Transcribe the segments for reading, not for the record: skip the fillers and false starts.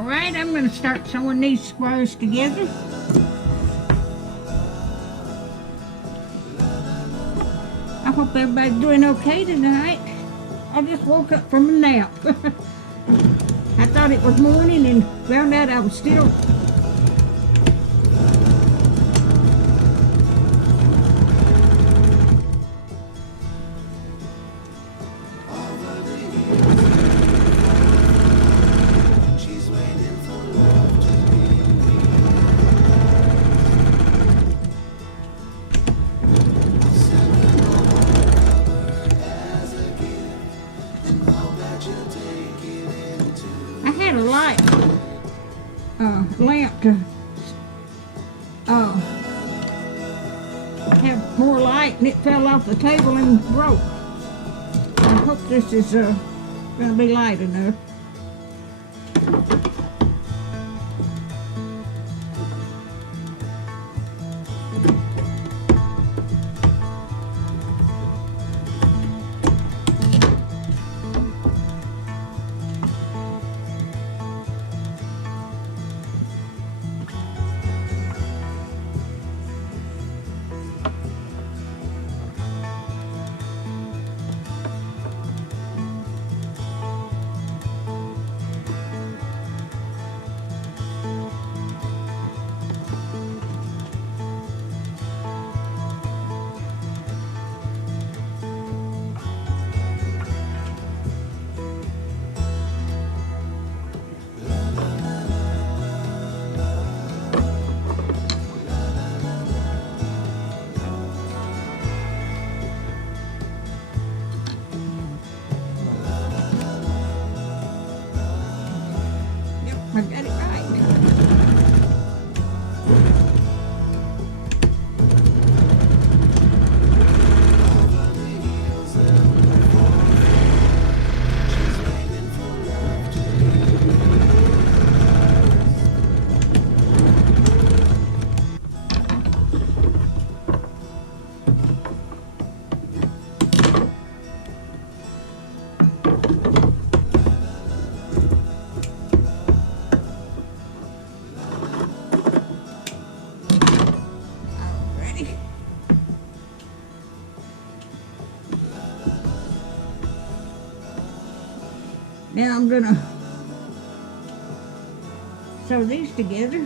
Alright, I'm going to start sewing these squares together. I hope everybody's doing okay tonight. I just woke up from a nap. I thought it was morning and found out I was still lamp to have more light, and it fell off the table and broke. I hope this is going to be light enough. I got it right. Now I'm gonna sew these together.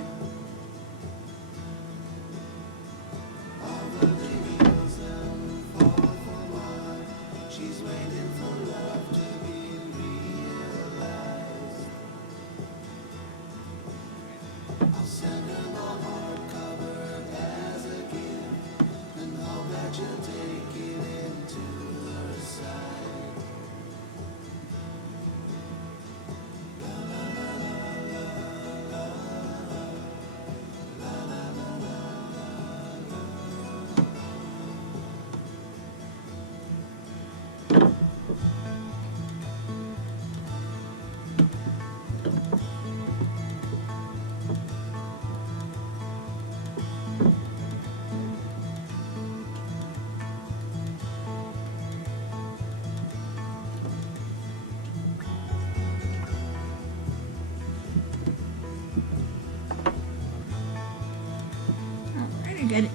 Get it.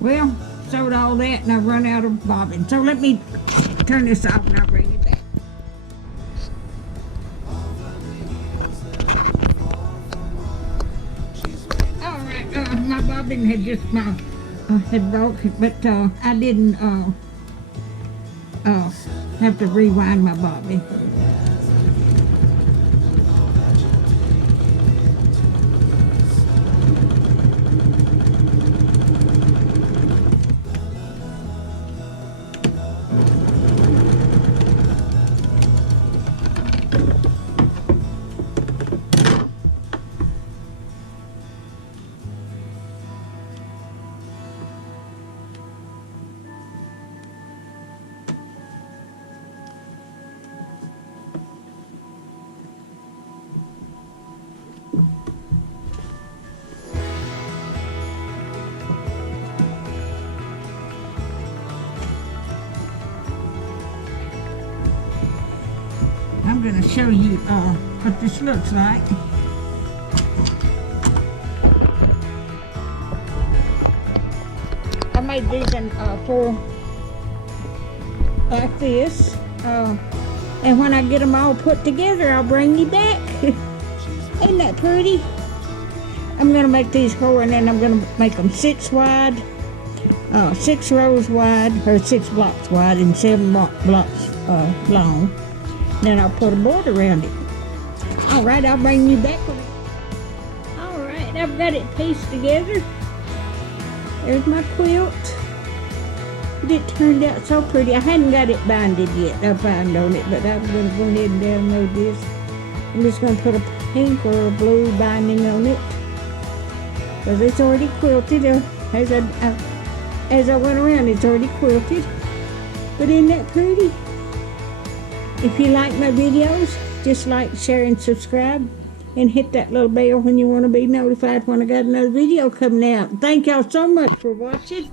Well, sewed all that and I've run out of bobbin. So let me turn this off and I'll bring you back. Alright, my bobbin had just had broke, but I didn't have to rewind my bobbin. I'm going to show you what this looks like. I made these in for like this, and when I get them all put together, I'll bring you back. Isn't that pretty? I'm going to make these 4, and then I'm going to make them 6 wide, 6 rows wide, or 6 blocks wide, and 7 blocks long. Then I'll put a border around it. All right, I'll bring you back with it. All right, I've got it pieced together. There's my quilt. It turned out so pretty. I hadn't got it binded yet. I bound on it, but I'm going to go ahead and download this. I'm just going to put a pink or a blue binding on it, because it's already quilted. As I went around, it's already quilted. But isn't that pretty? If you like my videos, just like, share, and subscribe. And hit that little bell when you want to be notified when I got another video coming out. Thank y'all so much for watching.